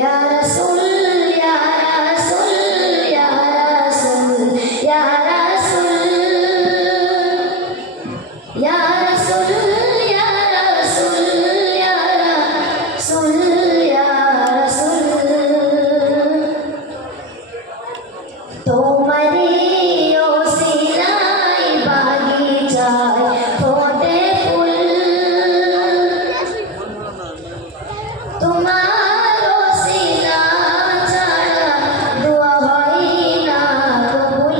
Ya Rasul, Ya Rasul, Ya Rasul, Ya Rasul, Ya Rasul, Ya Rasul, Ya Rasul, Ya Rasul. তোমারি ওসিলাই বাগিচায় ফোটে ফুল, তোমার ওসিলা ছাড়া দোয়া হয় না কবুল।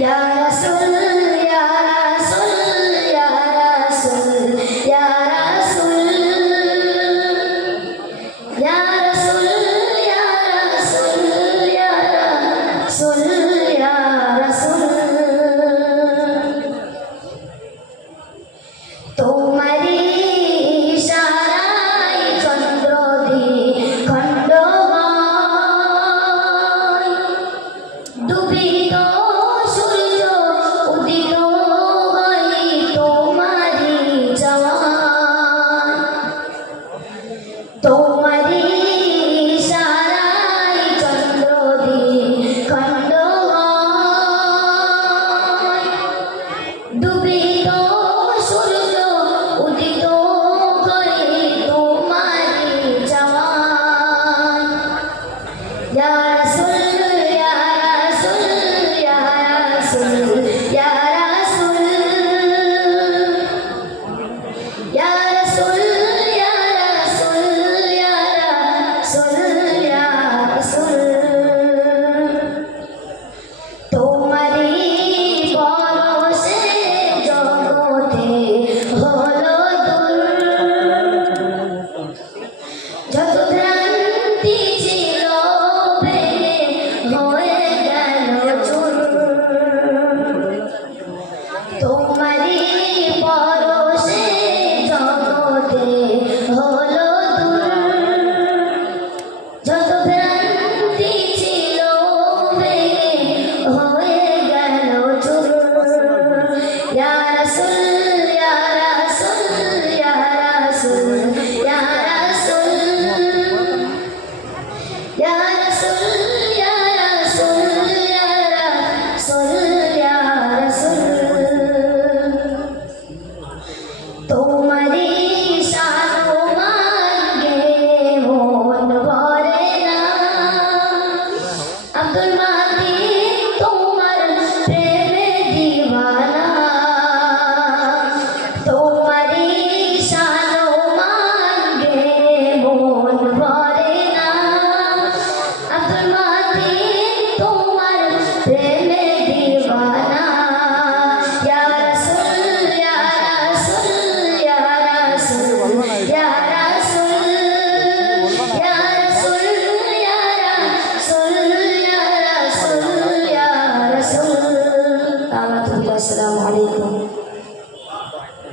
ইয়া রাসূল, ইয়া রাসূল, ইয়া রাসূল, ইয়া রাসূল, ইয়া রাসূল, ইয়া রাসূল, ইয়া রাসূল, ইয়া রাসূল। তোমারি ইশারায় চন্দ্র দ্বিখণ্ড হয়, ডুবিত সূর্য উদিত হয় তোমারি চাওয়ায়। তোমারি ইশারায় চন্দ্র দ্বিখণ্ড হয়, ডুবিত সূর্য উদিত হয় তোমারি চাওয়ায়। ইয়া রাসূল, ইয়া রাসূল, ইয়া রাসূল, ইয়া রাসূল, ইয়া রাসূল, ইয়া রাসূল, ইয়া রাসূল, ইয়া রাসূল। তোমারি পরশে জগতে হলো দূর, যত ভ্রান্তি ছিল ভেঙে হয়ে গেল চূর। তোমারি পরশে জগতে হলো দূর, যত ভ্রান্তি ছিল ভেঙে হয়ে গেল চূর। ইয়া রাসূল, ইয়া রাসূল, ইয়া রাসূল, ইয়া রাসূল, ইয়া রাসূল, ইয়া রাসূল, ইয়া রাসূল, ইয়া রাসূল।